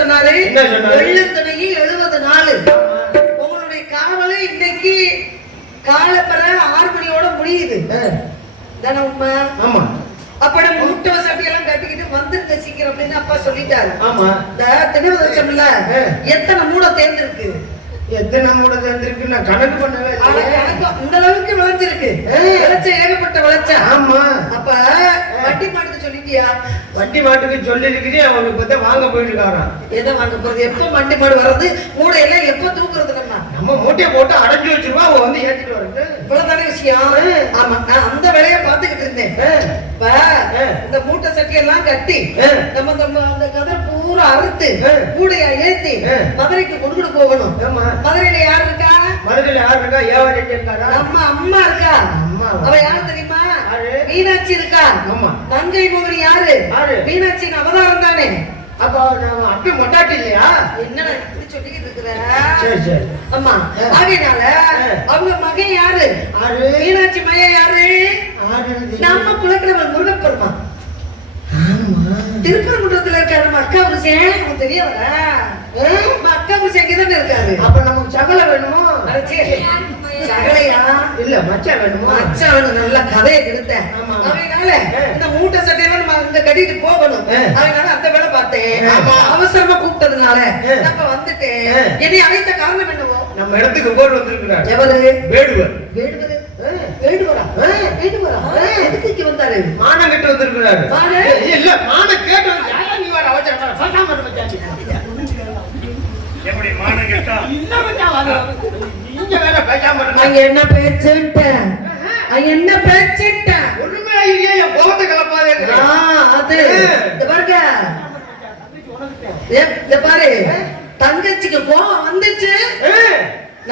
சொன்னாரு? வெள்ளத்துணையை 70 நாள். உங்களுடைய காவலை இன்னைக்கு காலப்பற 6 மணியோட முடியுது தானே உண்மை? ஆமா. அப்ப நம்ம முட்டை சட்டியெல்லாம் கட்டிக்கிட்டு வந்துருங்க சீக்கிரம் அப்படின்னு அப்பா சொல்லிட்டாரு. ஆமா. இந்த தினவதச்சம்ல எத்தனை மூடை தேர்ந்திருக்கு? எத்தனை மூடை தேர்ந்திருக்கு நான் கணக்கு பண்ணவே இல்லை. இந்த அளவுக்கு விளைஞ்சிருக்கு. விளைச்ச ஏகப்பட்ட விளைச்ச. ஆமா. அப்ப வண்டி மாட்டுக்கு சொல்லிட்டியா? வண்டி மாட்டுக்கு சொல்லி இருக்கிறேன். அவனுக்கு பார்த்தா வாங்க போயிட்டு இருக்காராம். எதை வாங்க போறது? எப்ப வண்டி மாடு வர்றது? மூடையெல்லாம் எப்ப தூக்குறது? நம்ம மூட்டையை போட்டு அடைஞ்சு வச்சிருவா. அவன் வந்து ஏத்திட்டு வருது. இவ்வளவுதானே விஷயம். ஆமா, நான் அந்த வேலையை பார்த்துக்கிட்டு இருந்தேன். இப்ப இந்த மூட்டை சட்டியெல்லாம் கட்டி நம்ம அந்த கதிரை பூரா அறுத்து மூடையா ஏத்தி மதுரைக்கு கொண்டு போகணும். மதுரையில யார் இருக்கா? மதுரையில யார் இருக்கா? ஏவாடி இருக்காரா? நம்ம அம்மா இருக்கா. அவ யாரு தெரியுமா? மீனாட்சி இருக்கா. நங்கை மோகனி யாரு? மீனாட்சியின் அவதாரம் தானே. அப்ப அப்படி மொட்டாட்டி இல்லையா? என்னடா இப்படி சொல்லிக்கிட்டு இருக்கிற? சரி சரி. அம்மா ஆகையினால அவங்க மகன் யாரு? மீனாட்சி மையம் யாரு? நம்ம குலக்கிழவன் முருகப்பெருமா. திருப்பரங்குன்றத்துல இருக்காரு நம்ம அக்கா புருஷன். தெரிய வர அக்கா புருஷன் இங்கதானே இருக்காரு. அப்ப நமக்கு சகலை வேணுமோ? சகலையா? இல்ல மச்சா வேணுமோ? மச்சா வேணும். நல்ல கதையை கெடுத்தேன். அதனால இந்த மூட்டை சட்டையெல்லாம் நம்ம அங்க கட்டிட்டு போகணும். அதனால அந்த வேலை பார்த்தேன். அவசரமா கூப்பிட்டதுனால நம்ம வந்துட்டேன். என்னை அழைத்த காரணம் என்னவோ? நம்ம இடத்துக்கு போர் வந்திருக்கிறார். எவரு? வேடுவர். வேடுவர்? வேடுவரா? வேடுவரா? எதுக்கு இங்க வந்தாரு? மான கட்டு வந்திருக்கிறாரு. இல்ல மான கேட்டு நீ வர அவசரம் சாதாம மச்சான். எப்படி மான கேட்டா? இல்ல மச்சான் வர. நீங்க வேற பேசாம இருங்க. அங்க என்ன பேச்சுட்ட? என்ன பேச்சுட்ட? ஒண்ணுமே இல்லையே. என் கோவத்தை கலப்பாதே. அது இந்த பாருங்க. இந்த பாரு. தங்கச்சிக்கு கோவம் வந்துச்சு.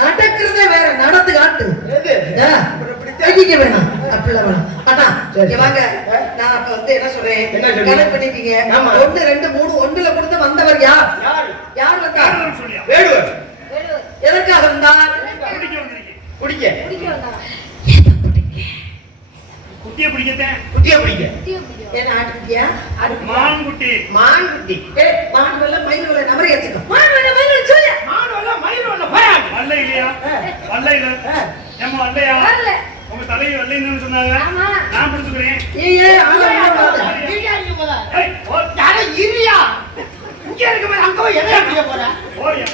நடக்கிறதே வேற. நடந்து காட்டு. வேணாம் அப்படிலாம் வேணாம். அண்ணா வாங்க. நான் அப்ப வந்து என்ன சொல்றேன்? கணக்கு பண்ணிட்டீங்க. 1 2 3 1ல கொடுத்து வந்தவர் யார்? யார் வந்தார்? வேடுவர். எதற்காக வந்தார்? குடிக்க. குட்டியை பிடிக்கத்தேன். குட்டியை பிடிக்க. என்ன ஆட்டுக்கியா? மான் குட்டி. மான் குட்டி. மான் வல்ல மயில் வல்ல நம்பரை ஏத்துக்க. மான் வல்ல மயில் சொல்ல. மான் வல்ல மயில் வல்ல போயா. வல்ல இல்லையா? வல்ல இல்ல. ஏமா வல்லையா? வரல. உங்க தலையை வல்லைன்னு சொன்னாங்க. ஆமா. நான் பிடிச்சுக்கிறேன். ஏய் ஆளா போடாத. நீங்க இங்க போடா. ஏய் யார இரியா? இங்க இருக்க மாதிரி அங்க போய் என்ன பிடிக்க போற? போயா.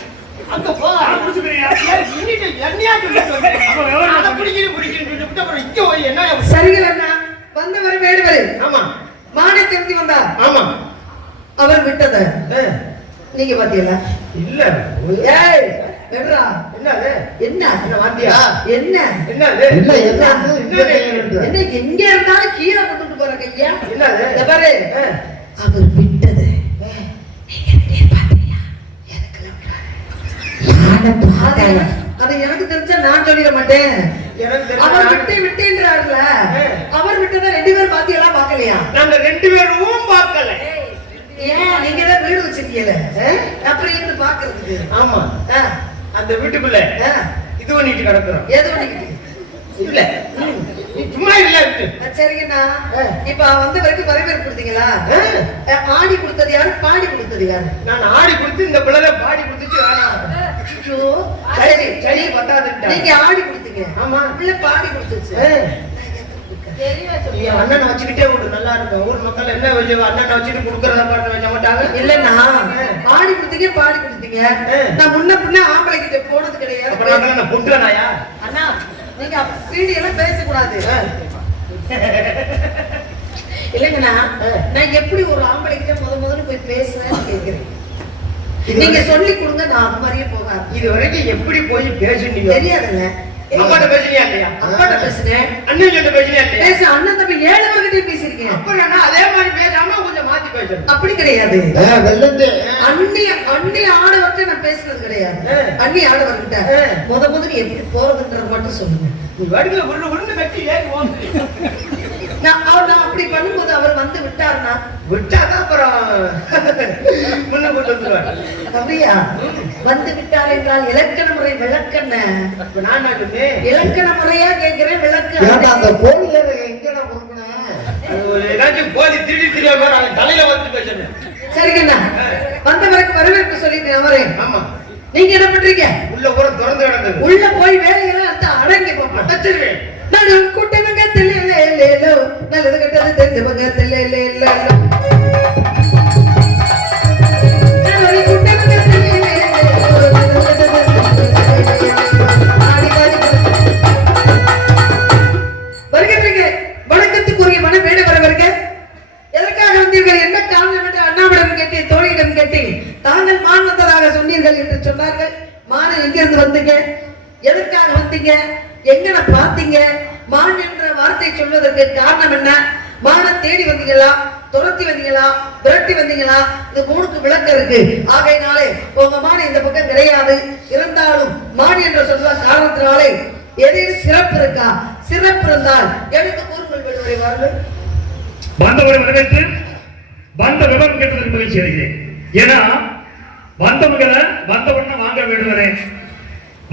அங்க போ. நான் பிடிச்சுக்கிறேன். ஏய் இன்னிட்டு என்னையா சொல்லிட்டு வந்தே. அப்ப எவரா அத பிடிக்கிறீங்க சொல்லிட்டு விட்ட போற. இங்க போய் என்ன? சரிங்க அண்ணா. வந்தவர் வேடுவர். ஆமா. மானை திருத்தி வந்தார். ஆமா. அவர் விட்டத நீங்க பாத்தீங்களா? இல்ல. ஏய் வெட்றா. என்னது? என்ன வாந்தியா? என்ன என்னது? என்ன என்ன எங்க இருந்தாலும் கீழே போட்டுட்டு போற கையா? என்னது? இந்த பாரு. அவர் விட்டது நீங்க பாத்தீங்களா? எதுக்கு விட்டாரு? அது எனக்கு தெரிஞ்சா நான் சொல்லிட மாட்டேன். அவர் விட்டேன்றாருல. அவர் விட்டதை 2 பேரும் பாத்தியா? பாக்கலையா? நாங்க 2 பேரும் பார்க்கல. ஏன் நீங்க தான் வீடு வச்சிருக்கீங்க. அப்புறம் இருந்து பாக்குறதுக்கு. ஆமா. அந்த வீட்டுக்குள்ள இது பண்ணிட்டு கிடக்குறோம். எது பண்ணிக்கிட்டு? இல்ல சும்மா இல்ல. சரிங்கண்ணா. இப்ப வந்த வரைக்கும் வரவேற்பு கொடுத்தீங்களா? ஆடி கொடுத்தது யாரு? பாடி கொடுத்தது யாரு? நான் ஆடி கொடுத்து இந்த பிள்ளை பாடி கொடுத்துச்சு. சரி சரி பத்தாதுட்டா. நீங்க ஆடி கொடுத்தீங்க. ஆமா. பிள்ளை பாடி கொடுத்துச்சு. அண்ணனை வச்சுக்கிட்டே விடு. நல்லா இருக்கும். ஊர் மக்கள் என்ன வச்சு அண்ணனை வச்சுட்டு குடுக்கறத பாட்டு வைக்க மாட்டாங்க. இல்லன்னா ஆடி கொடுத்தீங்க பாடி கொடுத்தீங்க. நான் முன்ன பின்ன ஆம்பளை கிட்ட போனது கிடையாது. அப்புறம் நான் பொண்ணுனாயா? அண்ணா நீங்க வீடியோ எல்லாம் பேசக்கூடாது. இல்லங்கண்ணா நான் எப்படி ஒரு ஆம்பளை கிட்ட முதல்ல போய் பேசுறேன்னு கேக்குறேன். நீங்க சொல்லி கொடுங்க. நான் அந்த மாதிரியே போவேன். இது வரைக்கும் எப்படி போய் பேசுனீங்க தெரியாதுங்க. அப்பாட்ட பேசுறியா இல்லையா? அப்பாட்ட பேசுனேன். அண்ணன் கிட்ட பேசுறியா இல்லையா? பேச அண்ணன் தம்பி 7 பேர்கிட்ட பேசிருக்கீங்க. அப்ப நான் அதே மாதிரி பேசாம கொஞ்சம் மாத்தி பேசுறேன். அப்படி கிடையாது. வெள்ளந்து அண்ணி ஆடவர்கிட்ட நான் பேசுறது கிடையாது. அண்ணி ஆடவர்கிட்ட முதல்ல எப்படி போறதுன்றது மட்டும் சொல்லுங்க. நீ வடில ஒண்ணு வெட்டி ஏறி ஓடுறீங்க. நான் அப்படி பண்ணும்போது அவர் வந்து விட்டாருன்னா விட்டாதான் அப்புறம் முன்ன கொண்டு வந்துருவார். அப்படியா? வந்து விட்டார் என்றால் இலக்கண முறை விளக்கண்ண. நான் இலக்கண முறையா கேட்கிறேன். விளக்கு அந்த கோயில எங்க கொடுக்கணும்? ஏதாச்சும் கோழி திருடி தெரியாம தலையில வந்து பேசுறேன். சரிங்கண்ணா வந்தவருக்கு வரவேற்பு சொல்லிட்டு வரேன். ஆமா நீங்க என்ன பண்றீங்க? உள்ள ஊர திறந்து கிடந்தது. உள்ள போய் வேலையெல்லாம் அடுத்து அடங்கி போப்பா. அடைச்சிருவேன். நான் கூட்டணுங்க தெரியல நல்லது கெட்டது தெரிஞ்சவங்க தெரியல வணக்கத்துக்குரிய மன வேட வரவருக்கு எதற்காக வந்தீர்கள், என்ன காரணம் என்று அண்ணாவிடம் கேட்டேன், தோழியிடம் கேட்டேன். தாங்கள் மான் வந்ததாக சொன்னீர்கள் என்று சொன்னார்கள். மான எங்கிருந்து வந்தீங்க, எதற்காக வந்தீங்க, எங்கன பார்த்தீங்க, மான் என்ற வார்த்தை சொல்வதற்கு காரணம் என்ன, மான தேடி வந்தீங்களா, துரத்தி வந்தீங்களா, விரட்டி வந்தீங்களா, இது மூணுக்கு விளக்கம் இருக்கு. ஆகையினாலே உங்க மான் இந்த பக்கம் கிடையாது. இருந்தாலும் மான் என்ற சொல்ல காரணத்தினாலே ஏதேனும் சிறப்பு இருக்கா, சிறப்பு இருந்தால் எடுத்து கூறுங்கள். வெள்ளுவரை வாருங்கள். வந்தவரை வரவேற்று வந்த விவரம் கேட்டதற்கு மகிழ்ச்சி அடைகிறேன். ஏன்னா வந்தவங்களை வந்தவண்ண வாங்க வேண்டுவரேன்,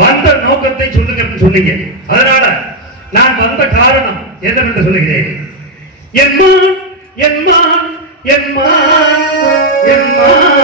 வந்த நோக்கத்தை சொல்லுங்க சொன்னீங்க. அதனால நான் வந்த காரணம் என்னவென்று சொல்லுகிறேன். என்மான் என்மான் என்மான் என்மான்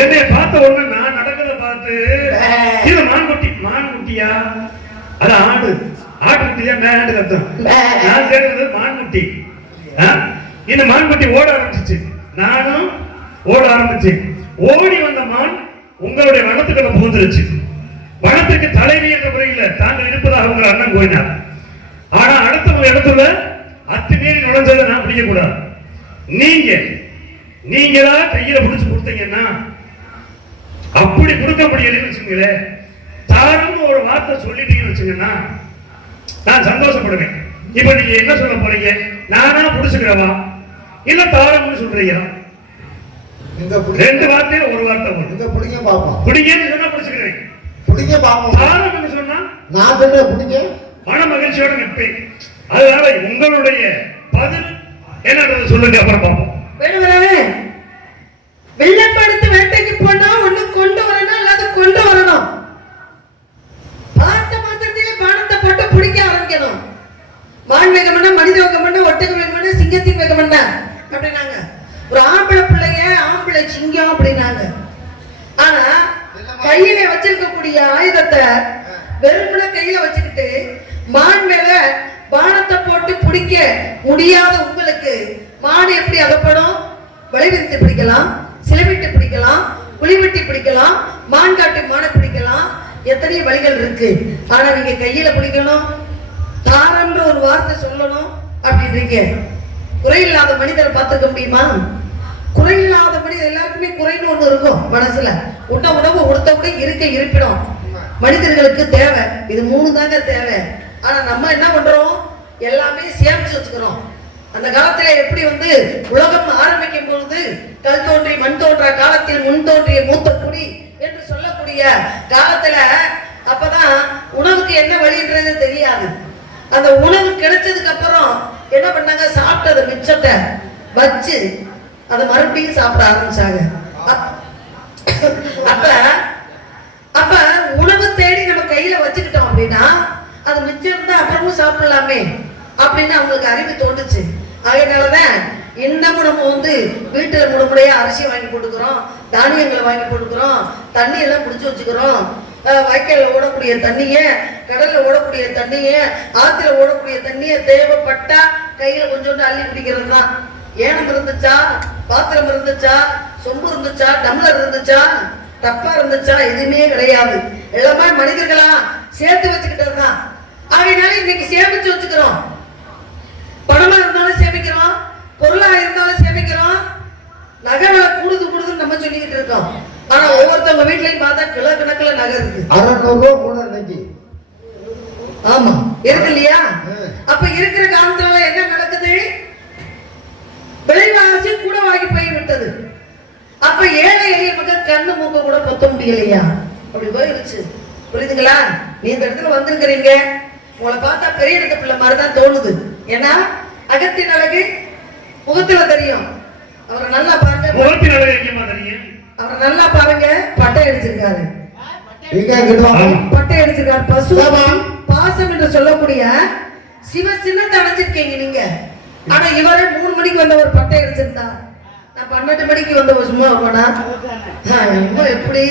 என்னை பார்த்த உடனே நான் நடக்கிறத பார்த்து இது மான்குட்டி, மான்குட்டியா அது ஆடு, ஆட்டுக்குட்டியா மேண்டு கத்தும். நான் கேட்டது மான்குட்டி. இந்த மான்குட்டி ஓட ஆரம்பிச்சிச்சு, நானும் ஓட ஆரம்பிச்சேன். ஓடி வந்த மான் உங்களுடைய வனத்துக்குள்ள புகுந்துருச்சு. வனத்துக்கு தலைவி என்ற முறையில் தாங்கள் இருப்பதாக உங்கள் அண்ணன் கூறினார். ஆனா அடுத்த இடத்துல அத்துமீறி நுழைஞ்சதை நான் பிடிக்க கூடாது. நீங்களா கையில பிடிச்சு கொடுத்தீங்கன்னா அப்படி கொடுக்க முடியலன்னு வச்சுங்களேன், தாரும் ஒரு வார்த்தை சொல்லிட்டீங்கன்னு வச்சுங்கன்னா நான் சந்தோஷப்படுவேன். இப்ப நீங்க என்ன சொல்ல போறீங்க, நானா புடிச்சுக்கிறவா இல்ல தாரம்னு சொல்றீங்களா? ரெண்டு வார்த்தையில ஒரு வார்த்தை போடும். புடிங்க பாப்போம். புடிங்கன்னு சொன்னா புடிச்சுக்கிறேன், புடிங்க பாப்போம். தாரம்னு சொன்னா நான் என்ன புடிங்க மன மகிழ்ச்சியோட நிற்பேன். அதனால உங்களுடைய பதில் என்னன்றது சொல்லுங்க, அப்புறம் பார்ப்போம். வெள்ளப்படுத்து வேட்டைக்கு போனா ஒண்ணு கொண்டு வரணும் அல்லது கொண்டு வரணும். பார்த்த மாத்திரத்திலே பானத்தை போட்டு பிடிக்க ஆரம்பிக்கணும். மான் வேகம் பண்ண, மனித வேகம் பண்ண, ஒட்டக வேகம் பண்ண, சிங்கத்தின் வேகம் பண்ண அப்படின்னாங்க. ஒரு ஆம்பளை பிள்ளைங்க ஆம்பளை சிங்கம் அப்படின்னாங்க. கையில வச்சிருக்கக்கூடிய ஆயுதத்தை வெறுமன கையில வச்சுக்கிட்டு மான் மேல பானத்தை போட்டு பிடிக்க முடியாத உங்களுக்கு மான் எப்படி அகப்படும்? வளைவித்து பிடிக்கலாம், சிலவிட்டு பிடிக்கலாம், குழிவெட்டி பிடிக்கலாம், மான் காட்டு மானை பிடிக்கலாம், எத்தனை வழிகள் இருக்கு. ஆனா நீங்க கையில பிடிக்கணும், தாரன்ற ஒரு வார்த்தை சொல்லணும் அப்படின்றீங்க. குறையில்லாத மனிதரை பார்த்துக்க முடியுமா? குறையில்லாத மனிதர் எல்லாருக்குமே குறைன்னு ஒண்ணு இருக்கும் மனசுல. உண்ண உணவு உடுத்த கூட இருக்க இருப்பிடும் மனிதர்களுக்கு தேவை. இது 3 தாங்க தேவை. ஆனா நம்ம என்ன பண்றோம்? எல்லாமே சேமிச்சு வச்சுக்கிறோம். அந்த காலத்துல எப்படி உலகம் ஆரம்பிக்கும் பொழுது கல் தோன்றி மண் தோன்ற காலத்தில் முன் தோன்றிய மூத்த குடி என்று சொல்லக்கூடிய காலத்துல அப்பதான் உணவுக்கு என்ன வழின்றது தெரியாது. அந்த உணவு கிடைச்சதுக்கு அப்புறம் என்ன பண்ணாங்க? சாப்பிட்டது மிச்சத்தை வச்சு அதை மறுபடியும் சாப்பிட ஆரம்பிச்சாங்க. அப்ப உணவு தேடி நம்ம கையில வச்சுக்கிட்டோம் அப்படின்னா அது மிச்சம் இருந்தா அப்புறமும் சாப்பிடலாமே அப்படின்னு அவங்களுக்கு அறிவு தோணுச்சு. அதனாலதான் இன்னமும் நம்ம வீட்டுல முழுமுறையா அரிசி வாங்கி போட்டுக்கிறோம், தானியங்களை வாங்கி போட்டுக்கிறோம், தண்ணி எல்லாம் பிடிச்சு வச்சுக்கிறோம். வாய்க்கால ஓடக்கூடிய தண்ணிய, கடல்ல ஓடக்கூடிய தண்ணிய, ஆத்துல ஓடக்கூடிய தண்ணிய தேவைப்பட்டா கையில கொஞ்சோண்டு அள்ளி குடிக்கிறது தான். ஏனம் இருந்துச்சா, பாத்திரம் இருந்துச்சா, சொம்பு இருந்துச்சா, டம்ளர் இருந்துச்சா, டப்பா இருந்துச்சா, எதுவுமே கிடையாது. எல்லாமே மனிதர்களா சேர்த்து வச்சுக்கிட்டது தான். அதனால இன்னைக்கு சேமிச்சு வச்சுக்கிறோம். பணமா இருந்தாலும் சேமிக்கிறோம், பொருளா இருந்தாலும் சேமிக்கிறோம். நகை விலை கூடுதுன்னு நம்ம சொல்லிக்கிட்டு இருக்கோம். ஆனா ஒவ்வொருத்தவங்க வீட்லயும் பார்த்தா கிலோ கணக்குல நகை இருக்கு. 600 ரூபா கூட இன்னைக்கு. ஆமா இருக்கு இல்லையா? அப்ப இருக்கிற காலத்துல என்ன நடக்குது? விலைவாசி கூட வாங்கி போய் விட்டது. அப்ப ஏழை எளிய மக்கள் கண்ணு மூக்க கூட பொத்த முடியலையா? அப்படி போயிருச்சு. புரியுதுங்களா? நீ இந்த இடத்துல வந்திருக்கிறீங்க, உங்களை பார்த்தா பெரிய இடத்து பிள்ளை மாதிரிதான் தோணுது. ஏன்னா அகத்தின் அழகு முகத்துல தெரியும். அவரை நல்லா பாருங்க, முகத்தின் அழகு எங்கேமா தெரியும்? அவரை நல்லா பாருங்க, பட்டை அடிச்சிருக்காரு. பட்டை அடிச்சிருக்காரு. பசு பாசம் என்று சொல்லக்கூடிய சிவ சின்னத்தை அடைச்சிருக்கீங்க நீங்க. ஆனா இவரே 3 மணிக்கு வந்தவர் பட்டை அடிச்சிருந்தா, நான் 12 மணிக்கு வந்தவர் சும்மா போனா எப்படி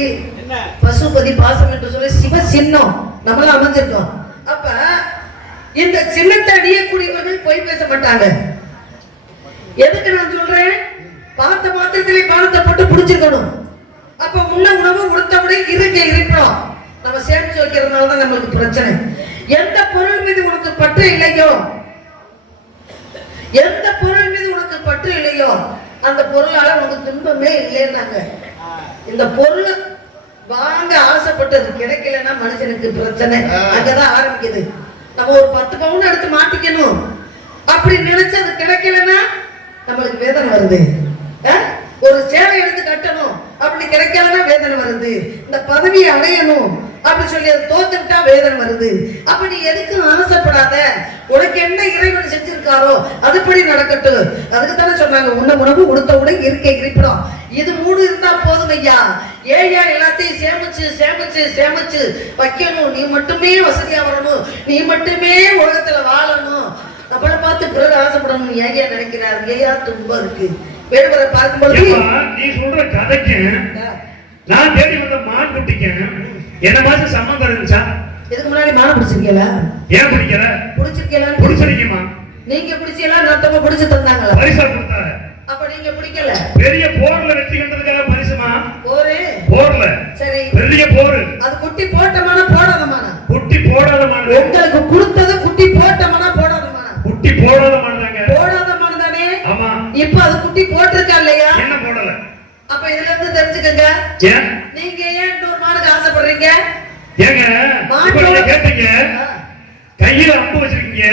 பசுபதி பாசம் என்று சொல்லி சிவ சின்னம் நம்மள அமைஞ்சிருக்கோம். அப்ப இந்த சின்னத்தை அடியக்கூடியவர்கள் போய் பேச மாட்டாங்க. எதுக்கு நான் சொல்றேன்? பார்த்த மாத்திரத்திலே பானத்தை போட்டு புடிச்சிருக்கணும். அப்ப உண்ண உணவு உடுத்தபடி இருக்க இருப்போம். நம்ம சேர்த்து வைக்கிறதுனாலதான் நம்மளுக்கு பிரச்சனை. எந்த பொருள் மீது உனக்கு பற்று இல்லையோ, எந்த பொருள் மீது உனக்கு பற்று இல்லையோ அந்த பொருளால உனக்கு துன்பமே இல்லைன்னாங்க. இந்த பொருள் வாங்க ஆசைப்பட்டது கிடைக்கலன்னா மனுஷனுக்கு பிரச்சனை அங்கதான் ஆரம்பிக்குது. நம்ம ஒரு 10 பவுன் எடுத்து மாட்டிக்கணும் அப்படி நினைச்சு அது கிடைக்கலன்னா நம்மளுக்கு வேதனை வருது. ஒரு சேவை எடுத்து கட்டணும் அப்படி கிடைக்கலன்னா வேதனை வருது. இந்த பதவியை அடையணும் அப்படி சொல்லி அது தோத்துட்டா வேதனை வருது. அப்ப நீ எதுக்கும் ஆசைப்படாத. உனக்கு என்ன இறைவன் செஞ்சிருக்காரோ அதுபடி நடக்கட்டும். அதுக்கு தானே சொன்னாங்க, உண்ண உணவு உடுத்த உடை இருக்கை இருப்பிடும். இது 3 இருந்தா போதும் ஐயா. ஏயா எல்லாத்தையும் சேமிச்சு சேமிச்சு சேமிச்சு வைக்கணும். நீ மட்டுமே வசதியா வரணும், நீ மட்டுமே உலகத்துல வாழணும், நம்மளை பார்த்து பிறகு ஆசைப்படணும். ஏயா நினைக்கிறாரு? ஏயா துன்பம் இருக்கு? வேறுவரை பார்க்கும்போது நீ சொல்ற கதைக்கு நான் தேடி வந்த மான் குட்டிக்கு என்ன மாதிரி சம்பந்தம் இருந்துச்சா? இதுக்கு முன்னாடி மானை பிடிச்சிருக்கீங்களா? ஏன் பிடிக்கல? பிடிச்சிருக்கீங்களா? பிடிச்சிருக்கீமா? நீங்க பிடிச்சீங்களா? ரத்தமா பிடிச்சு தந்தாங்களா? பரிசா கொடுத்தாரு. அப்ப நீங்க பிடிக்கல. பெரிய போர்ல வெற்றி கண்டதுக்காக பரிசுமா? போர்ல சரி, பெரிய போர். அது குட்டி போட்டமான போடாதமான? குட்டி போடாதமான. உங்களுக்கு கொடுத்தது குட்டி போட்டமான போடாதமான? குட்டி போடாதமானதாங்க. போடாதமான தானே? ஆமா. இப்போ அது குட்டி போட்டிருக்கா இல்லையா? என்ன போடல? அப்ப இதுல இருந்து தெரிஞ்சுக்கங்க. ஏன் நீங்க ஏன் இன்னொரு மானுக்கு ஆசைப்படுறீங்க? ஏங்க இப்ப நீங்க கேட்டீங்க, கையில அம்பு வச்சிருக்கீங்க,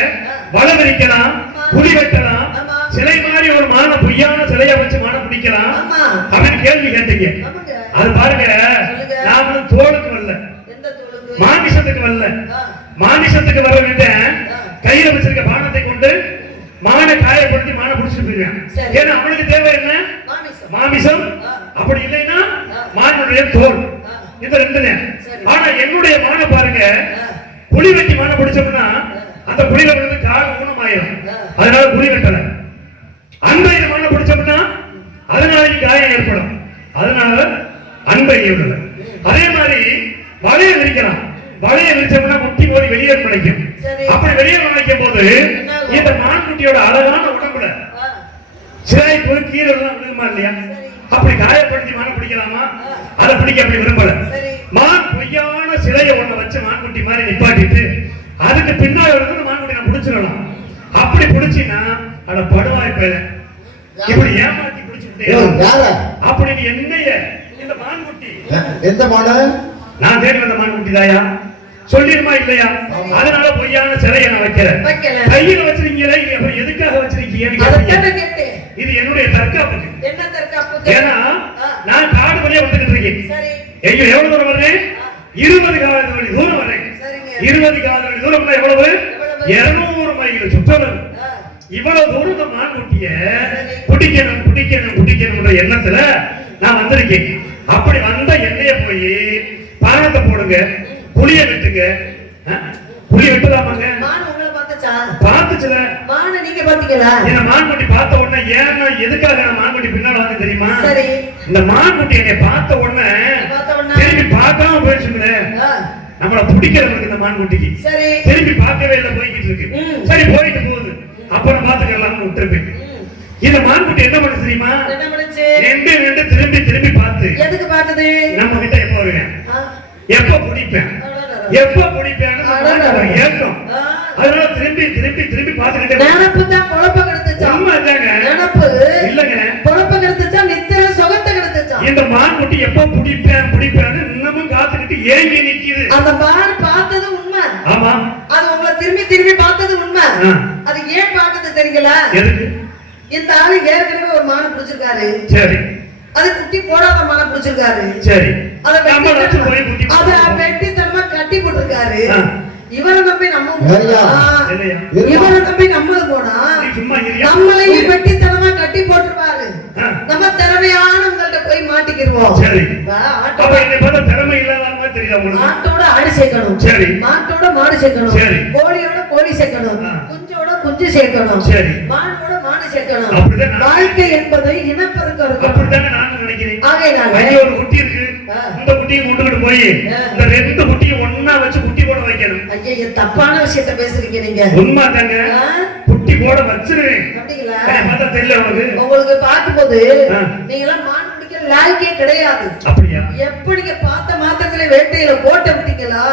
வலை விரிக்கலாம், புலி வெட்டலாம், சிலை மாதிரி ஒரு மான பொய்யான சிலையா வச்சு மான பிடிக்கலாம் அப்படின்னு கேள்வி கேட்டீங்க. அது பாருங்க, நாமளும் தோளுக்கு வரல, மாமிசத்துக்கு வரல. மாமிசத்துக்கு வர வேண்டாம். கையில வச்சிருக்க பானத்தை கொண்டு மானை காயப்படுத்தி மானை பிடிச்சிட்டு போயிருவேன். ஏன்னா அவனுக்கு தேவை என்ன? மாமிசம். அப்படி இல்லைன்னா மானுடைய தோல். இந்த 2. ஆனா என்னுடைய மானை பாருங்க, புலி வெட்டி மானை பிடிச்சோம்னா அந்த புலியில விழுந்து கால் ஊனமாயிரும். அதனால புலி வெட்டல. அன்பை மானை பிடிச்சோம்னா அதனால காயம் ஏற்படும். அதனால அன்பை விடல. அதே மாதிரி வளைய விரிக்கலாம். வளைய விரிச்சோம்னா குட்டி போய் வெளியே கிடைக்கும். அப்படி வெளியே நினைக்கும் போது இந்த மான்குட்டியோட அழகான உடம்புல சிராய் போய் கீழே எல்லாம் விழுகுமா இல்லையா? அப்படி காயப்படுத்தி மானை பிடிக்கலாமா? அதை பிடிக்க அப்படி விரும்பல. மான் பொய்யான சிலையை ஒண்ண வச்சு மான்குட்டி மாதிரி நிப்பாட்டிட்டு அதுக்கு பின்னாடி வந்து மான்குட்டி நான் பிடிச்சிடலாம். அப்படி பிடிச்சின்னா அட படுவாய் பேர இப்படி ஏமாத்தி பிடிச்சுட்டே அப்படி நீ என்னைய இந்த மான்குட்டி எந்த மானை நான் தேடி வந்த மான்குட்டி தாயா சொல்லிருமா இல்லையா? அதனால பொய்யான சிலையை நான் வைக்கிறேன். கையில வச்சிருக்கீங்களே அப்புறம் எதுக்காக வச்சிருக்கீங்க? இது என்னுடைய தற்காப்புக்கு. என்ன தற்காப்பு? ஏன்னா நான் காடு வழியா வந்துட்டு இருக்கேன். எங்க எவ்வளவு தூரம் வர்றேன்? 20 காதவழி தூரம் வர்றேன். 20 காதவழி தூரம் எவ்வளவு? 200 மைல் சுற்றளவு. இவ்வளவு தூரம் மான்குட்டிய பிடிக்கணும் பிடிக்கணும் பிடிக்கணும்ன்ற எண்ணத்துல நான் வந்திருக்கேன். அப்படி வந்த எண்ணெய போய் பானத்தை போடுங்க, புளிய வெட்டுங்க. புளிய வெட்டுதாமாங்க? பாத்துச்சுல நீங்க பாத்தீங்களா? என்ன மான்குட்டி பார்த்த உடனே ஏன்னா எதுக்காக நான் மான்குட்டி பின்னால வந்து தெரியுமா? இந்த மான்குட்டி என்னை பார்த்த உடனே திரும்பி பார்க்காம போயிடுச்சுங்க. நம்மள பிடிக்கிறவங்களுக்கு இந்த மான்குட்டிக்கு திரும்பி பார்க்கவே இல்லை, போய்கிட்டு இருக்கு. சரி போயிட்டு போகுது, அப்புறம் பாத்துக்கலாம் விட்டுருப்பேன். இந்த மான்குட்டி என்ன பண்ணு தெரியுமா? ரெண்டு திரும்பி திரும்பி பார்த்து எதுக்கு பார்த்தது? நம்ம கிட்ட எப்ப வருவேன், எப்ப பிடிப்பேன், எப்ப பிடிப்பேன் ஏற்றம். அதனால திரும்பி திரும்பி திரும்பி பார்த்துக்கிட்டே நினப்பு தான் பொழப்ப கெடுத்துச்சா? நினப்பு இல்லங்க, பொழப்ப கெடுத்துச்சா? நித்திர சுகத்தை கெடுத்துச்சா? இந்த மான்குட்டி எப்ப பிடிப்பேன் பிடிப்பேன் இன்னமும் காத்துக்கிட்டு ஏங்கி நிக்குது. அந்த மான் பார்த்தது உண்மை. ஆமா, அது உங்களை திரும்பி திரும்பி பார்த்தது உண்மை. அது ஏன் பார்த்தது தெரியல? எதுக்கு? இந்த ஆளு ஏற்கனவே ஒரு மானை பிடிச்சிருக்காரு. சரி. அது குட்டி போடாத மானை பிடிச்சிருக்காரு. சரி. அதை வெட்டித்தனமா கட்டி போட்டிருக்காரு. இவரை நம்பி நம்ம இவரை நம்பி நம்மளும் போனா நம்மளையும் வெட்டித்தனமா கட்டி போட்டுருவாரு. நம்ம திறமையானவங்கள்ட்ட போய் மாட்டிக்கிடுவோம். திறமை இல்லாத மாட்டோட ஆடு சேர்க்கணும், மாட்டோட மாடு சேர்க்கணும், கோழியோட கோழி சேர்க்கணும், குஞ்சோட குஞ்சு சேர்க்கணும், மானோட மாடு சேர்க்கணும். வாழ்க்கை என்பதை இனப்பெருக்கம் ஒரு குட்டி இருக்கு, இந்த குட்டியை கொண்டுகிட்டு போய் இந்த 2 குட்டியை ஒன்னா வச்சு குட்டி போட வைக்கணும். ஐயா தப்பான விஷயத்த பேசுறீங்க நீங்க. உண்மை தாங்க, குட்டி போட வச்சிருவேன். உங்களுக்கு பார்க்கும்போது நீங்க எல்லாம் மான் பிடிக்கிற லாய்க்கே கிடையாது. அப்படியா? எப்படி நீங்க பார்த்த மாத்திரத்துல வேட்டையில கோட்டை விட்டீங்களா?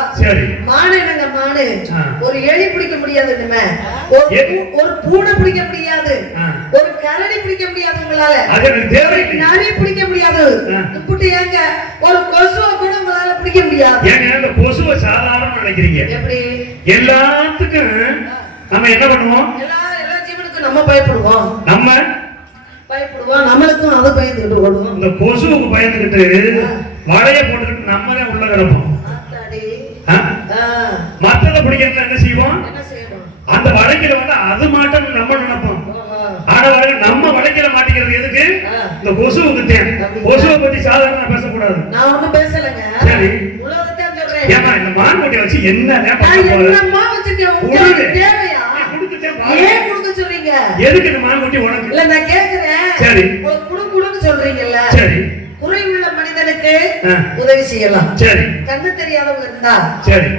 மானு என்னங்க மானு? ஒரு எலி பிடிக்க முடியாது, ஒரு பூனை பிடிக்க முடியாது, ஒரு கரடி பிடிக்க முடியாது, உங்களால நரி பிடிக்க முடியாது. இப்படி ஏங்க ஒரு கொசுவை கூட உங்களால பிடிக்க முடியாது. ஏங்க கொசுவை சாதாரண நினைக்கிறீங்க? எப்படி? எல்லாத்துக்கும் நம்ம என்ன பண்ணுவோம்? எல்லா ஜீவனுக்கும் நம்ம பயப்படுவோம். பயப்படுவோம், நம்மளுக்கும் அதை பயந்துகிட்டு ஓடுவோம். இந்த கொசுவுக்கு பயந்துகிட்டு வலைய போட்டுக்கிட்டு நம்ம தான் உள்ள கிடப்போம். மத்தத பிடிக்கிறதுல என்ன செய்வோம்? அந்த வலைக்கில வந்து அது மாட்டம் நம்ம நினைப்போம். ஆனா நம்ம வலைக்கில மாட்டிக்கிறது எதுக்கு? இந்த கொசுவுக்கு தேவை. கொசுவை பத்தி சாதாரண பேசக்கூடாது. நான் ஒண்ணும் பேசலங்க. சரி, உலகத்தான் சொல்றேன். ஏமா இந்த மான்குட்டியை வச்சு என்ன என்னமா வச்சிருக்கீங்க? உங்களுக்கு தேவையா? ஏன் கொடுக்க சொல்றீங்க? எதுக்கு இந்த மான்குட்டி உனக்கு? இல்ல நான் கேக்குறேன். சரி, உங்களுக்கு குடுன்னு சொல்றீங்கல்ல. சரி, குறைவுள்ள மனிதனுக்கு உதவி செய்யலாம். சரி. கண்ணு தெரியாதவங்க இருந்தா சரி,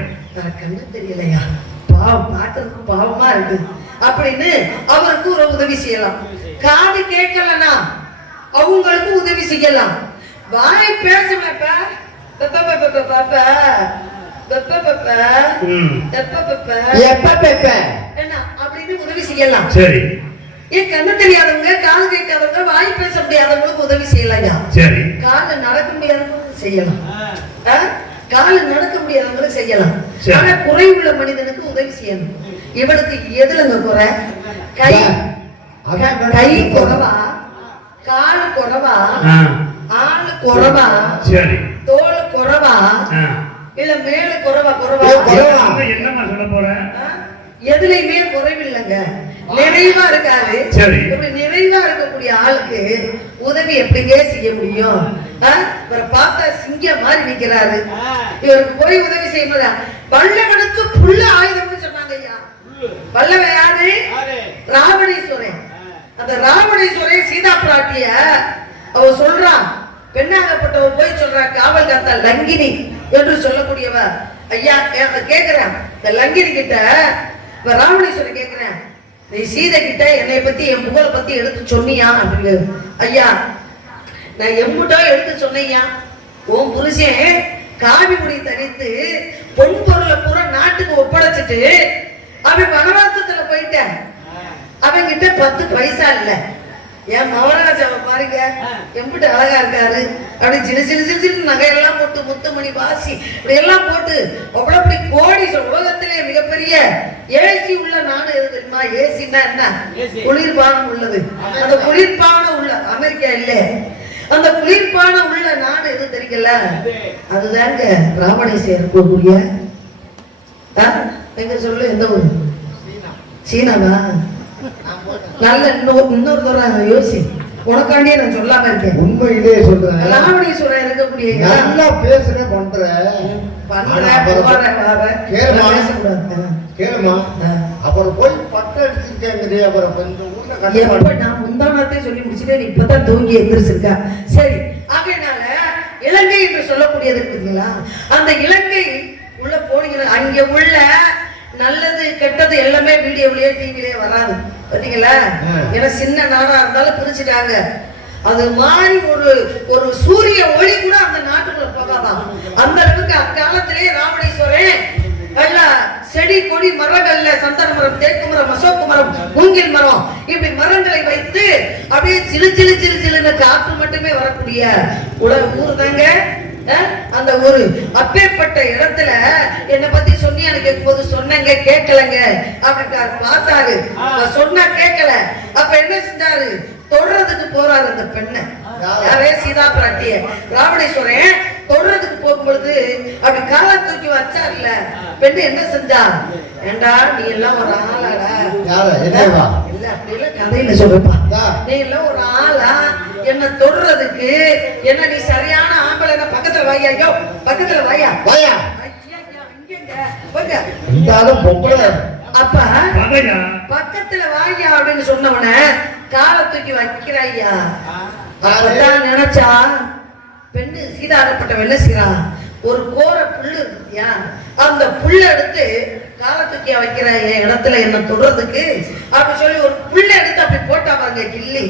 கண்ணு தெரியலையா, பாவம் பார்க்கறதுக்கு பாவமா இருக்கு அப்படின்னு அவருக்கு ஒரு உதவி செய்யலாம். காது கேட்கலனா அவங்களுக்கு உதவி செய்யலாம். வாய் பேசலப்ப அப்படின்னு உதவி செய்யலாம். சரி. ஏன் கண்ணு தெரியாதவங்க, காது கேட்காதவங்க, வாய் பேச முடியாதவங்களுக்கு உதவி செய்யலாம். சரி. காது நடக்க முடியாதவங்களுக்கு செய்யலாம். கால நடக்க முடியாதவங்களுக்கு செய்யலாம். ஆனா குறைவுள்ள மனிதனுக்கு உதவி செய்யணும். இவனுக்கு எதுலங்க குறை? கை குறைவா, கால் குறைவா, ஆளு குறைவா, தோல் குறைவா, இல்ல மேல குறைவா? என்னமா சொல்ல போற? எதுலையுமே குறைவில்லைங்க, நிறைவா இருக்காரு. இப்படி நிறைவா இருக்கக்கூடிய ஆளுக்கு உதவி எப்படிங்க செய்ய முடியும்? இவரை பார்த்தா சிங்கம் மாதிரி நிக்கிறாரு, இவருக்கு போய் உதவி செய்ய வல்லவனுக்கு புள்ள ஆயுதம்னு சொன்னாங்க ஐயா. வல்லவன் யாரு? ராவணேஸ்வரன். அந்த ராவணேஸ்வரன் சீதா பிராட்டிய அவ சொல்றான், பெண்ணாகப்பட்டவ போய் சொல்றா காவல் காத்தா லங்கினி என்று சொல்லக்கூடியவ. ஐயா கேக்குறேன், இந்த லங்கினி கிட்ட ராவணேஸ்வரன் கேக்குறேன், நீ சீதை கிட்ட என்னை பத்தி என் புகழை பத்தி எடுத்து சொன்னியா அப்படின்னு. ஐயா நான் எம்புட்டோ எடுத்து சொன்னையா, உன் புருஷன் காவி முடி தரித்து பொன் பொருளை பூரா நாட்டுக்கு ஒப்படைச்சிட்டு அவன் வனவாசத்துல போயிட்டேன். அவன் கிட்ட 10 பைசா இல்ல. என் மவராஜாவை பாருங்க எம்பிட்டு அழகா இருக்காரு, அப்படி சின்ன சின்ன சின்ன சின்ன நகையெல்லாம் போட்டு முத்துமணி வாசி இப்படி எல்லாம் போட்டு அவ்வளவு கோடி உலகத்திலே மிகப்பெரிய ஏசி உள்ள நாடு எது தெரியுமா? ஏசின்னா என்ன? குளிர்பானம் உள்ளது. அந்த குளிர்பானம் உள்ள அமெரிக்கா இல்ல, அந்த குளிர்பானம் உள்ள நாடு எது தெரியல? அதுதாங்க ராவணேஸ்வரர் கூடிய எங்க சொல்லு, எந்த ஊரு? சீனாவா? நல்ல இன்னொரு தடவை யோசி, உனக்காண்டியே நான் சொல்லாம இருக்கேன். உண்மையிலே சொல்றேன், ராவணேஸ்வரன் இருக்கக்கூடிய நல்லா பேசுறேன் கேளுமா. அப்புறம் போய் பட்டம் எடுத்துருக்கேன். அப்புறம் நான் முந்தானத்தை சொல்லி முடிச்சுட்டு இப்பதான் தூங்கி எந்திரிச்சிருக்கா. சரி, ஆகையினால இலங்கை என்று சொல்லக்கூடியது இருக்குங்களா, அந்த இலங்கை உள்ள போனீங்கன்னா அங்க உள்ள நல்லது கெட்டது எல்லாமே வீடியோவிலேயே டிவிலேயே வராது பாத்தீங்களா? ஏன்னா சின்ன நாடா இருந்தாலும் பிரிச்சுட்டாங்க. அது மாதிரி ஒரு சூரிய ஒளி கூட அந்த நாட்டுக்குள்ள போகாதான். அந்த அளவுக்கு அக்காலத்திலேயே ராவணேஸ்வரன் எல்லா செடி கொடி மரங்கள்ல சந்தன மரம், தேக்கு மரம், அசோக்கு மரம், மூங்கில் மரம் இப்படி மரங்களை வைத்து அப்படியே சிலு சிலு சிலு சிலுன்னு காற்று மட்டுமே வரக்கூடிய ஊர் தாங்க அந்த ஊரு. அப்பேற்பட்ட இடத்துல என்னை பத்தி சொன்னி எனக்கு போது சொன்னங்க கேட்கலங்க அப்படின்ட்டாரு. பார்த்தாரு, சொன்னா கேட்கல. அப்ப என்ன செஞ்சாரு? தொடர்றதுக்கு போறாரு அந்த பெண்ணை. யாரே? சீதா பிராட்டிய. ராவணேஸ்வரன் தொடர்றதுக்கு போகும்பொழுது அப்படி காலை தூக்கி வச்சார்ல, பெண்ணு என்ன செஞ்சா? ஏண்டா நீ எல்லாம் ஒரு ஆளாடா? இல்ல அப்படி இல்ல, கதையில சொல்றப்பா, நீ எல்லாம் ஒரு ஆளா? என்ன தொடர்றதுக்கு என்ன நீ சரியான ஆம்பளை? பக்கத்துல வாயா, ஐயோ பக்கத்துல வாயா வாயா. அப்ப பக்கத்துல வாயா அப்படின்னு சொன்னவன காலை தூக்கி வைக்கிறாய்யா. அதான் நினைச்சா பெண்ணு சீதாரப்பட்ட வெள்ள சீரா ஒரு கோர புல்லு இருக்கியா, அந்த புல்ல எடுத்து காலை தூக்கி வைக்கிற இடத்துல என்ன தொடர்றதுக்கு அப்படி சொல்லி ஒரு புல்ல எடுத்து அப்படி போட்டா பாருங்க கிள்ளி.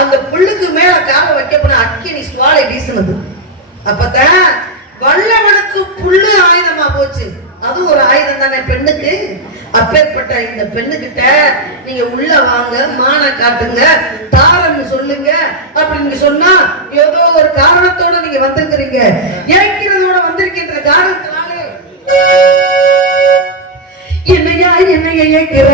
அந்த புல்லுக்கு மேல காலை வைக்க போன அக்கினி சுவாலை வீசினது. அப்பதான் வல்லவனுக்கு புல்லு ஆயுதமா போச்சு. அது ஒரு ஆயுதம் தானே பெண்ணுக்கு. அப்பேற்பட்ட இந்த பெண்ணுகிட்ட நீங்க உள்ள வாங்க, மான காட்டுங்க, தாரன்னு சொல்லுங்க அப்படின்னு சொன்னா ஏதோ ஒரு காரணத்தோட நீங்க வந்திருக்கிறீங்க. இறக்கிறதோட வந்திருக்கின்ற காரணத்தினாலே என்னையா என்னைய ஏற்கிற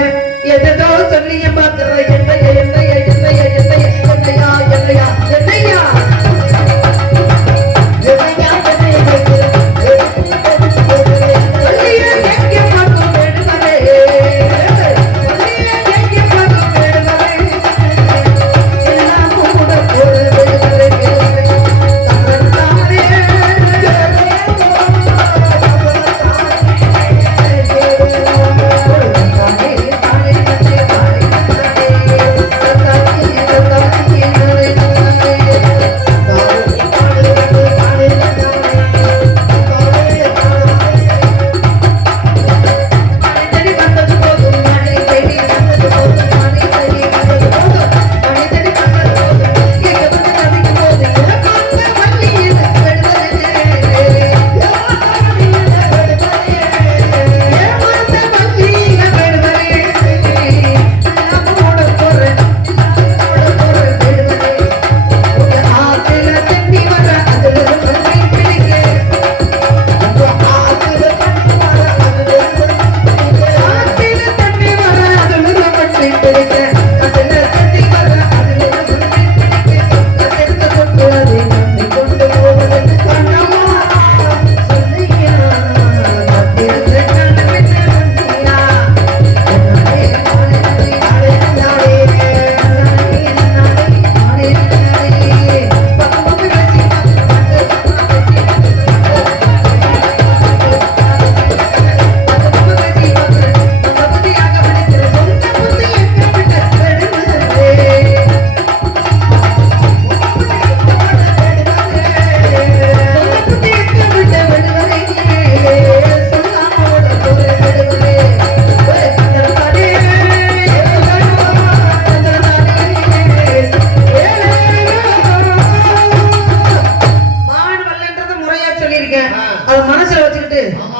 எதோ சொல்லிய பாக்குற என்னைய என்னைய என்னைய என்னைய என்னையா என்னையா என்னையா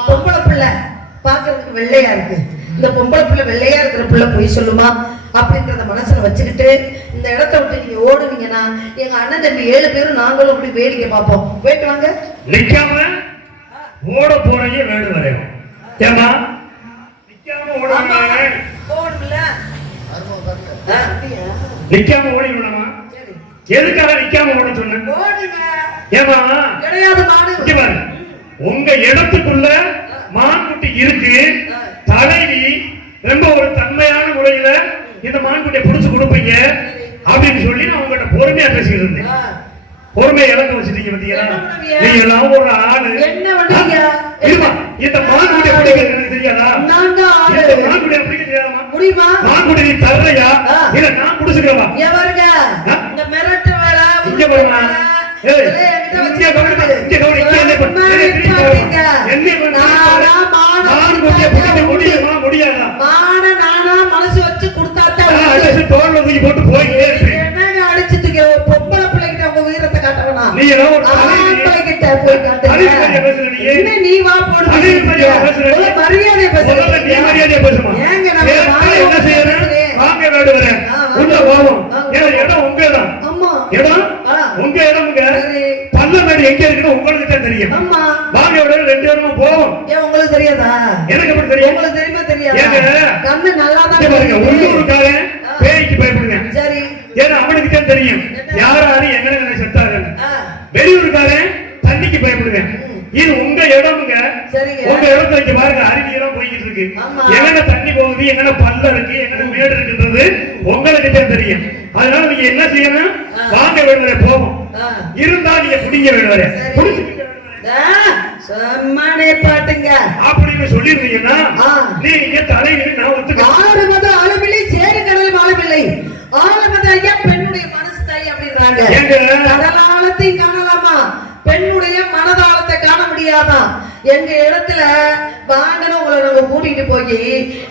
பொம்பளை பிள்ளை பாக்குறதுக்கு வெள்ளையா இருக்கு, இந்த பொம்பளை பிள்ளை வெள்ளையா இருக்கிற பிள்ளை போய் சொல்லுமா அப்படின்றத மனசுல வச்சுக்கிட்டு இந்த இடத்த விட்டு நீங்க ஓடுனீங்கன்னா எங்க அண்ணன் தம்பி 7 பேரும் நாங்களும் அப்படி வேடிக்கை பார்ப்போம். போயிட்டு வாங்க. நிக்காம ஓட போறீங்க வேடு வரையும் ஏமா நிக்காம ஓடுவாங்க போடும்ல நிக்காம ஓடி விடணுமா? எதுக்காக நிக்காம ஓட சொன்ன? ஏமா கிடையாது மாடு. உங்க இடத்துக்குள்ள மான்குட்டி இருக்கு, தலைவி ரொம்ப ஒரு தன்மையான முறையில இந்த மான்குட்டியை புடிச்சு கொடுப்பீங்க அப்படின்னு சொல்லி நான் உங்ககிட்ட பொறுமையா பேசிட்டு இருந்தேன். பொறுமையை இழந்து வச்சுட்டீங்க பாத்தீங்களா? நீங்க எல்லாம் ஒரு ஆளு. இந்த மான்குட்டியை பிடிக்கிறது எனக்கு தெரியாதா? இந்த மான்குட்டியை பிடிக்க தெரியாதா? முடியுமா? மான்குட்டி நீ தர்றையா இல்ல நான் புடிச்சுக்கவா? எவருங்க இந்த மிரட்டு வேலை இங்க வருமா? மனசு வச்சு கொடுத்தாட்டா போட்டு போய் அடிச்சுட்டு பொம்பளை பிள்ளைகிட்ட உங்க வீரத்தை காட்டவனா கிட்ட போய் காட்டு. நீ வா போடு மரியாதை பேசுறேன். ஏங்க வாங்க வேடுகிறேன் உள்ள போவோம். இடம் உங்க இடம். இடம் உங்க இடமுங்க. பல்லமேடு எங்க இருக்குன்னு உங்களுக்கு தான் தெரியும். வாங்க விட 2 பேரும் போவோம். ஏன் உங்களுக்கு தெரியாதா? எனக்கு எப்படி தெரியும்? உங்களுக்கு தெரியுமா தெரியாதா? கண்ணு நல்லா தான் பாருங்க. உள்ளூர்காரன் பேய்க்கு பயப்படுங்க. சரி. ஏன்னா அவனுக்கு தான் தெரியும் யார் யாரு எங்க செத்தாருன்னு. வெளியூர்காரன் தண்ணிக்கு பயப்படுங்க. இது உங்க இடமுங்க. உங்க இடத்துல இங்க பாருங்க அருவியெல்லாம் போய்கிட்டு இருக்கு. எங்கன தண்ணி போகுது, எங்கன பல்ல இருக்கு, எங்கன மேடு இருக்குன்றது உங்களுக்கு தான் தெரியும். அதனால நீங்க என்ன செய்யணும்? வாங்க வேடுவரை போவோம். இருந்தா நீங்க புடிங்க வேடுவரை சம்மானே பாட்டுங்க அப்படின்னு சொல்லிருந்தீங்கன்னா நீங்க தலைவி நான் ஒத்துக்க. ஆறுமத அளவில்லை சேரு கடல் வாழவில்லை. ஆளுமத ஐயா பெண்ணுடைய மனசு தாய் அப்படின்றாங்க. கடலாளத்தையும் காணலாமா, பெண்ணுடைய மனதாளத்தை காண முடியாதான். எங்க இடத்துல வாங்கன்னு உங்களை நாங்க கூட்டிட்டு போய்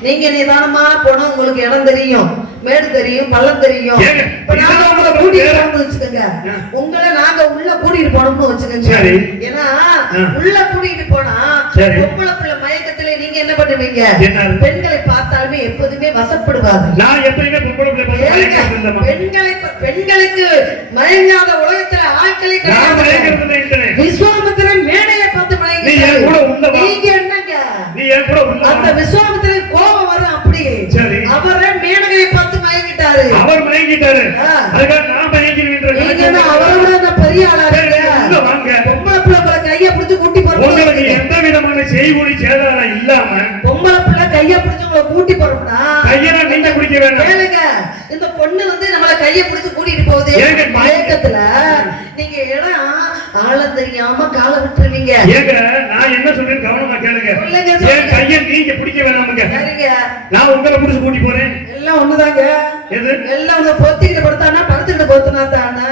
நீங்க நிதானமா போனா உங்களுக்கு இடம் தெரியும், மேடு தெரியும், பள்ளம் தெரியும். நாங்க உங்களை கூட்டிட்டு போனோம்னு வச்சுக்கோங்க, உங்களை நாங்க உள்ள கூட்டிட்டு போனோம்னு வச்சுக்கோங்க. ஏன்னா உள்ள கூட்டிட்டு போனா பொம்பளை பிள்ளை மயக்கத்துல நீங்க என்ன பண்ணுவீங்க? பெண்களை பார்த்தாலுமே எப்போதுமே வசப்படுவாங்க. பெண்களுக்கு மயங்காத உலகத்துல ஆட்களை கிடையாது. விஸ்வாமித்திரன் மேடையை பார்த்து மயங்கிட்டாரு. நீங்க என்னங்க? அந்த விஸ்வாமித்திரன் கோபம் வரும் அப்படி. அவரை மேடையை பார்த்து மயங்கிட்டாரு. அவர் மயங்கிட்டாரு. நான் மயங்கிடுவேன். அவரோட பெரிய ஆளா பொம்பளை பிள்ளை கையை பிடிச்சு கூட்டி போறோம். எந்த விதமான செய்கூலி சேதாரம் இல்லாம பொம்பளை பிள்ளை கையை பிடிச்சு உங்களை கூட்டி போறோம்னா கையெல்லாம் நீங்க குடிக்க வேண்டாம். கேளுங்க, இந்த பொண்ணு வந்து நம்மள கையை பிடிச்சு கூட்டிட்டு போகுது மயக்கத்துல. நீங்க இடம் ஆளம் தெரியாம காலை விட்டுருவீங்க. ஏங்க நான் என்ன சொல்றேன் கவனமா கேளுங்க. என் கையை நீங்க பிடிக்க வேணாமுங்க. சரிங்க, நான் உங்களை பிடிச்சு கூட்டி போறேன். எல்லாம் ஒண்ணுதாங்க. எது எல்லாம் உங்க பொத்திக்கிட்டு படுத்தானா படுத்துக்கிட்டு பொத்துனா தானா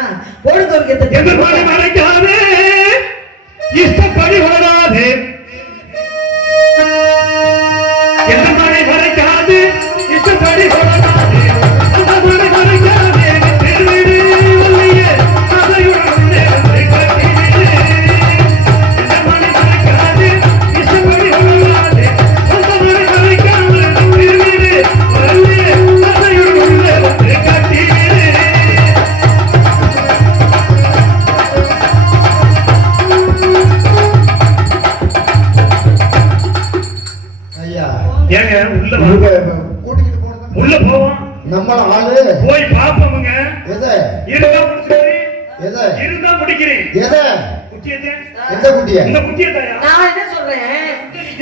போடுங்க. ஒரு கெத்து எதிர்பார்த்து மறைக்காதே, இஷ்டப்படி வளராதே. எதிர்பார்த்து மறைக்காதே, இஷ்டப்படி வளராதே. அந்த மறை மறைக்காதே திருவிடு வல்லையே அதையுடனே கட்டினே. எதிர்பார்த்து மறைக்காதே, இஷ்டப்படி வளராதே. அந்த மறை மறைக்காதே திருவிடு வல்லையே அதையுடனே கட்டினே. ஏங்க உள்ள போவோம். நம்மள ஆளு போய் பாப்போமுங்க. எதை இருந்தா முடிக்கிறேன். எதை இருந்தா முடிக்கிறேன். எதை குட்டியதே எந்த குட்டியா? இந்த குட்டியதாயா? நான் என்ன சொல்றேன்,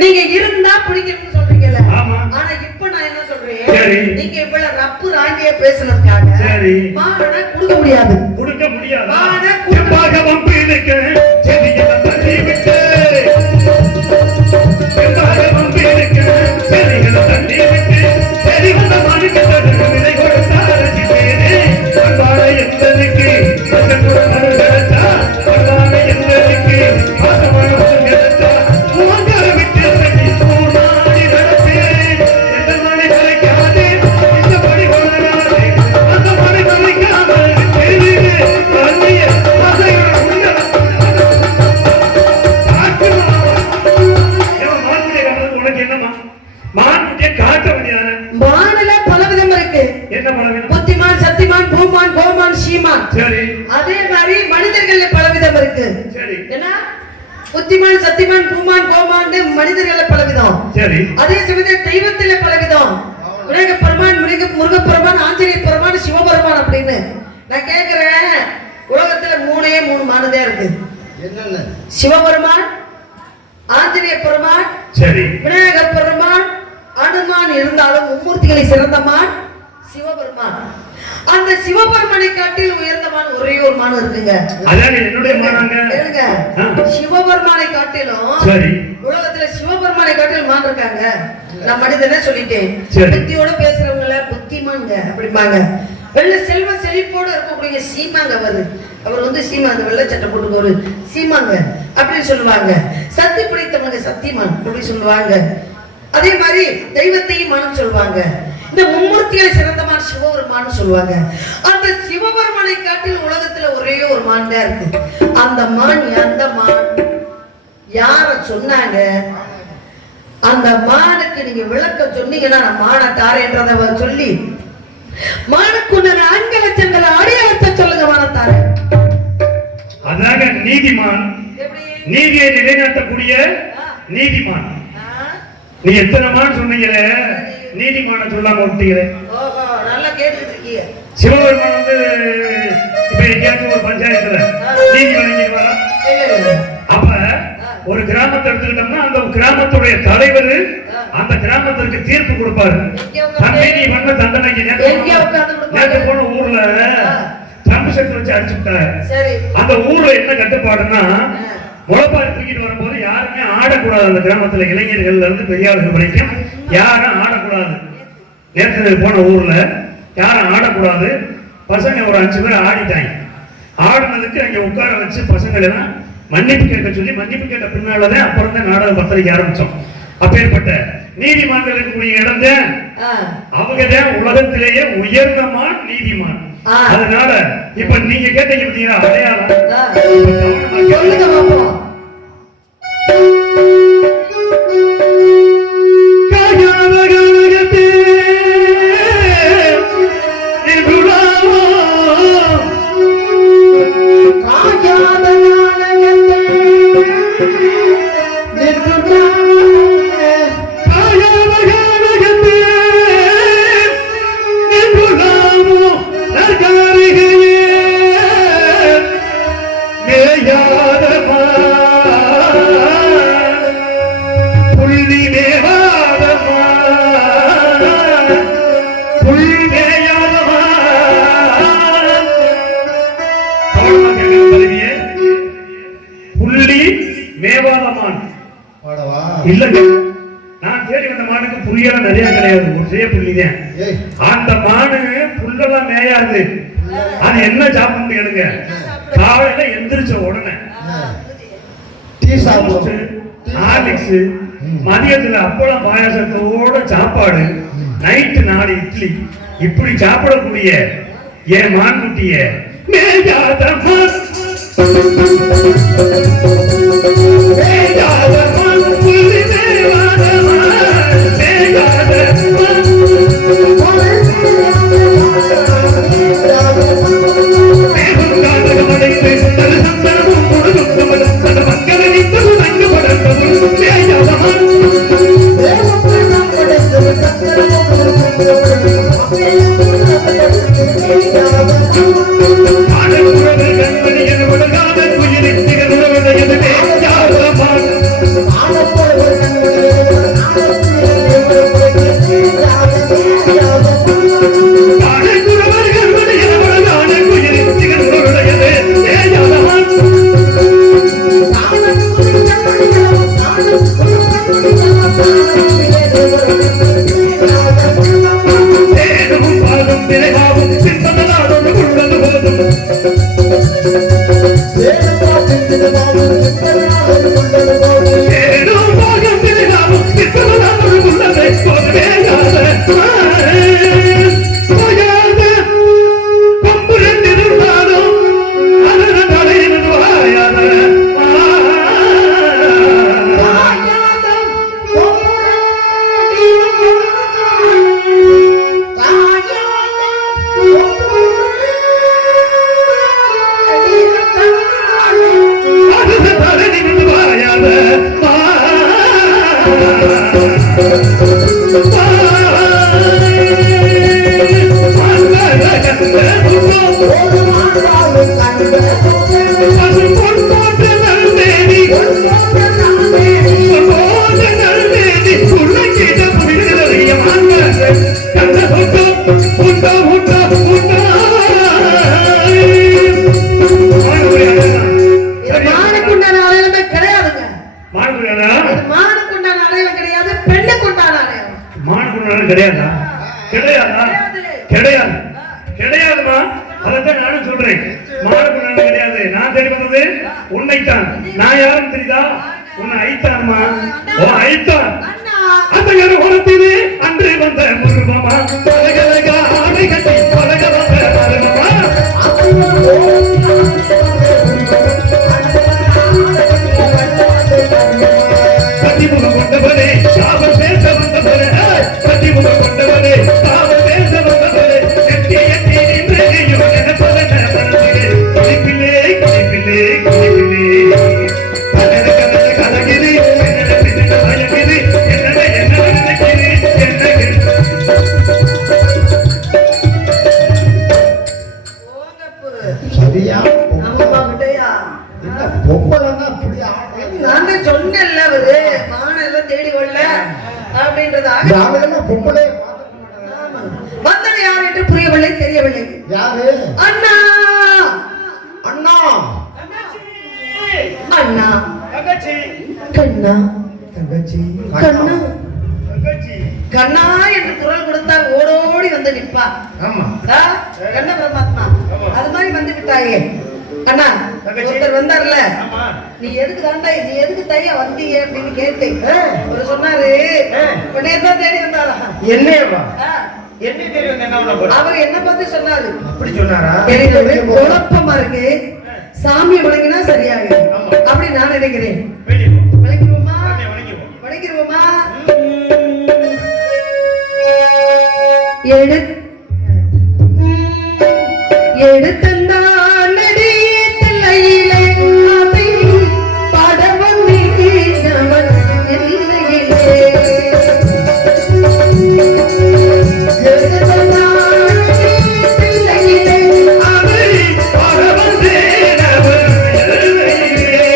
நீங்க இருந்தா பிடிக்கணும்னு சொல்றீங்கல. ஆமா. ஆனா இப்ப நான் என்ன சொல்றேன், சரி நீங்க இவ்வளவு ரப்பு ராங்கிய பேசுனதுக்காக சரி மாடன கொடுக்க முடியாது. கொடுக்க முடியாது. மாடன குடும்பாக வம்பு இருக்கு. செடியை தள்ளி விட்டு குடும்பாக வம்பு இருக்கு. செடியை தள்ளி விட்டு செடி வந்த மாணிக்க தடுக்கு விலை கொடுத்தாரு சிவேனே. அன்பான எந்தனுக்கு பசங்குடன் அருகச்சா. அன்பான எந்தனுக்கு பாசமான கிடைச்சா. உங்கர விட்டு செடி பூனாடி நடப்பேன். எந்த மனை மறைக்காதே, இந்த படி வளராதே. அந்த மனை மறைக்காமல் தெரிவிடு வள்ளிய அதையுடன் உள்ள சரி. என்ன புத்திமான் சத்திமான் பூமான் கோமான் மனிதர்கள பலவிதம். சரி. அதே சமயத்தில் தெய்வத்தில பலவிதம். விநாயக பெருமான், முருகப்பெருமான், ஆஞ்சநேய பெருமான், சிவபெருமான் அப்படின்னு. நான் கேக்குறேன், உலகத்துல மூணு மானதே இருக்கு. என்னென்ன? சிவபெருமான், ஆஞ்சநேய பெருமான், சரி, விநாயக பெருமான், அனுமான் இருந்தாலும் மும்மூர்த்திகளை சிறந்த மான் சிவபெருமான். அந்த சிவபெருமானை காட்டில் உயர்ந்த மான் ஒரே ஒரு மான் இருக்குங்க. அதான் என்னுடைய மானாங்க. சிவபெருமானை காட்டிலும் சரி, உலகத்துல சிவபெருமானை காட்டிலும் மான் இருக்காங்க. நான் மனிதனே சொல்லிட்டேன். புத்தியோட பேசுறவங்கள புத்திமாங்க அப்படிம்பாங்க. வெள்ள செல்வ செழிப்போடு இருக்கக்கூடிய சீமாங்க அவர் வந்து சீமா, அந்த வெள்ளை சட்டை போட்டுக்கு ஒரு சீமாங்க அப்படின்னு சொல்லுவாங்க. சக்தி பிடித்தவங்க சத்தியமான் அப்படின்னு சொல்லுவாங்க. அதே மாதிரி தெய்வத்தையும் மானம் சொல்லுவாங்க. இந்த மும்மூர்த்திகளை சிறந்தமான் சிவபெருமான் சொல்லுவாங்க. அந்த சிவபெருமானை காட்டில் உலகத்துல ஒரே ஒரு மான் தான் இருக்கு. அந்த மான் யார சொன்னாங்க? அந்த மானுக்கு நீங்க விளக்க சொன்னீங்கன்னா நான் மான தாரேன்றத சொல்லி மானுக்கு ஆண்கள செங்கல அடையாளத்தை சொல்லுங்க. மானத்தாரே அதாக நீதிமான், நீதியை நிலைநாட்டக்கூடிய நீதிமான். நீ எத்தனை மான் சொன்னீங்களே, நீதிமான சொல்லாம விட்டீங்களே. நல்லா கேட்டுட்டு இருக்கீங்க. சிவபெருமான் வந்து இப்ப எங்கேயாச்சும் ஒரு பஞ்சாயத்துல நீதி வழங்கிடுவாரா? அப்ப ஒரு கிராமத்தை எடுத்துக்கிட்டோம்னா அந்த கிராமத்துடைய தலைவர் அந்த கிராமத்திற்கு தீர்ப்பு கொடுப்பாரு. நீ பண்ண தண்டனைக்கு நேற்று போன ஊர்ல ட்ரம்ப் செட் வச்சு அடிச்சுட்டாரு. அந்த ஊர்ல என்ன கட்டுப்பாடுன்னா, முளைப்பாரி தூக்கிட்டு வரும்போது யாருமே ஆடக்கூடாது. அந்த கிராமத்துல இளைஞர்கள்ல இருந்து பெரியார்கள் வரைக்கும் யாரும் ஆடக்கூடாது. நேற்று போன ஊர்ல யாரும் ஆடக்கூடாது. பசங்க ஒரு 5 பேர் ஆடிட்டாங்க. ஆடினதுக்கு அங்க உட்கார வச்சு பசங்களை எல்லாம் மன்னிப்பு கேட்க சொல்லி, மன்னிப்பு கேட்ட பின்னாலதான் அப்புறம் தான் நாடகம் பத்திரிக்க ஆரம்பிச்சோம். அப்பேற்பட்ட நீதிமான்கள் இருக்கக்கூடிய இடம் தான், அவங்கதான் உலகத்திலேயே உயர்ந்தமான் நீதிமான். அதனால இப்ப நீங்க கேட்டீங்க பார்த்தீங்களா அடையாளம், சொல்லுங்க பாப்போம். இல்லங்க, நான் தேடி வந்த மானுக்கு புரியல நிறைய கிடையாது. ஒரு செய்ய புள்ளிதான். அந்த மானு புல்லெல்லாம் மேயாது. அது என்ன சாப்பிட்டு கேளுங்க, காலையில எந்திரிச்ச உடனே ஹார்லிக்ஸ், மதியத்துல அப்பளம் பாயாசத்தோட சாப்பாடு, நைட்டு 4 இட்லி, இப்படி சாப்பிடக்கூடிய என் மான்குட்டிய மேயாத மான், மேயாத மான், புள்ளி மேயாத மான், மேயாத மான், மேகம் காதக மடைத்து தரு சந்தனமும் முழுதும் தரு மக்களை நிற்பது தங்கு படர்ந்தது மேயாத மான். யாரும் கிடையாதா? கிடையாதா? கிடையாது, கிடையாதுமா. அதான் நானும் சொல்றேன், மானுக்கு நான் கிடையாது. நான் தேடி வந்தது உன்னைத்தான். நான் யாரும் தெரியுதா? உன்னை ஐத்தான்மா, ஐத்தான். அந்த உலகத்திலே அன்று வந்த முருகமா, பலகலக ஆடை கட்டி பலக வந்த மருகமா, கட்டிமுகம் கொண்டவரே காவல் பேச வந்தவரே, கட்டிமுகம் கொண்டவரே காவல் பேச வந்தவரே, எட்டி எட்டி நின்றையும் நினைப்பதன மனதிலே, குளிப்பிலே குளிப்பிலே குளிப்பிலே கலக கலக கலகிது, என்னென்ன பின்னென்ன பயமிது, என்னென்ன என்னென்ன நினைக்கிறே என்ன சரியா ஆமாப்பா, விட்டையா? பொம்பளைன்னா அப்படி ஆடுறாங்க. நான் தான் சொன்னேன்ல, அவரு மானம் எல்லாம் தேடி வரல அப்படின்றதாக. நாமெல்லாம் பொம்பளை ஆமா. வந்தது யார் என்று புரியவில்லை, தெரியவில்லை. யாரு? அண்ணா அண்ணா அண்ணா தங்கச்சி கண்ணா தங்கச்சி கண்ணா தங்கச்சி கண்ணா என்று குரல் கொடுத்தா ஓடோடி வந்து நிற்பா. ஆமா ஆ? கண்ண பரமாத்மா அது மாதிரி வந்து விட்டாயே. அண்ணா ஒருத்தர் வந்தார்ல, நீ எதுக்கு தையா வந்தீங்க அப்படின்னு கேட்டேன். ஒரு சொன்னாரு, உடனேதான் தேடி வந்தாரா? என்னையவா? ஆ. என்ன தெரியும்? என்ன பண்ண போற? அவர் என்ன பத்தி சொன்னாரு. அப்படி சொன்னாரா? எனக்கு ஒரே குழப்பமா இருக்கு. சாமியை வணங்கினா சரியாகுது அப்படி நான் நினைக்கிறேன். வணங்கிடுவோமா? வணங்கிடுவோமா? எடுத்தான் நடியிலே அதை படவன் மீனவன் இல்லையிலே அதை பரவந்தேனவர் எல்லையிலே.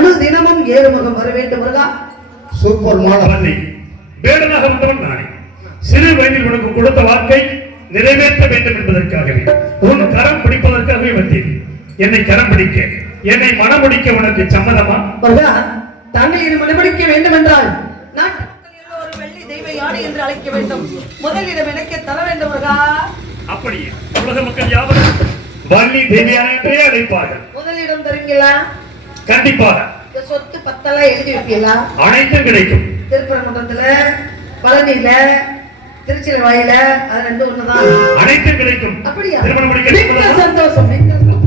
அனுதினமும் ஏறுமுகம் வர வேண்டும் முருகா. சூப்பர் பள்ளி வேடனாக வந்தவன் நானே. சிறு வயதில் உனக்கு கொடுத்த வாக்கை நிறைவேற்ற வேண்டும் என்பதற்காகவே உன் கரம் பிடிப்பதற்காகவே வந்தேன். என்னை கரம் பிடிக்க, என்னை மனமுடிக்க உனக்கு சம்மதமா? முருகா, தாங்கள் என்னை மனமுடிக்க வேண்டும் என்றால் நாட்டு மக்கள் எல்லோரும் வெள்ளி தெய்வ யானை என்று அழைக்க வேண்டும். முதலிடம் எனக்கு தர வேண்டும் முருகா. அப்படியே உலக மக்கள் யாவரும் வள்ளி தேவியான என்றே அழைப்பார்கள். முதலிடம் தருவீங்களா? கண்டிப்பாக. இந்த சொத்து பத்தெல்லாம் எழுதி வைப்பீங்களா? அனைத்தும் கிடைக்கும். திருப்பரங்குன்றத்துல, பழனியில, திருச்சில வாயில, அது ரெண்டு ஒண்ணுதான். அனைத்தும் கிடைக்கும். அப்படியா? திருமணம் முடிக்க மிக்க சந்தோஷம், மிக்க சந்தோஷம்.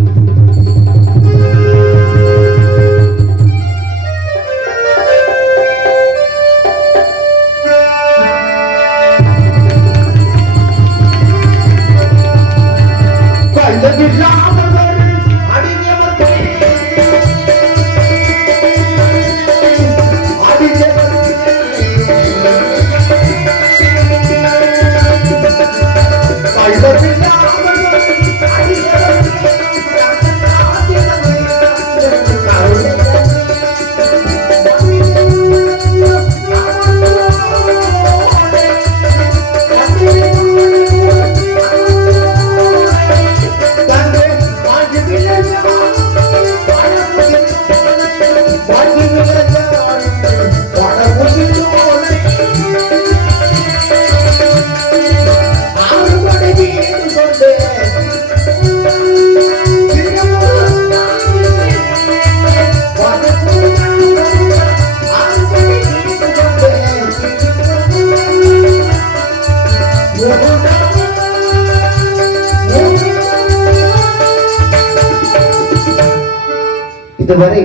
இதுவரை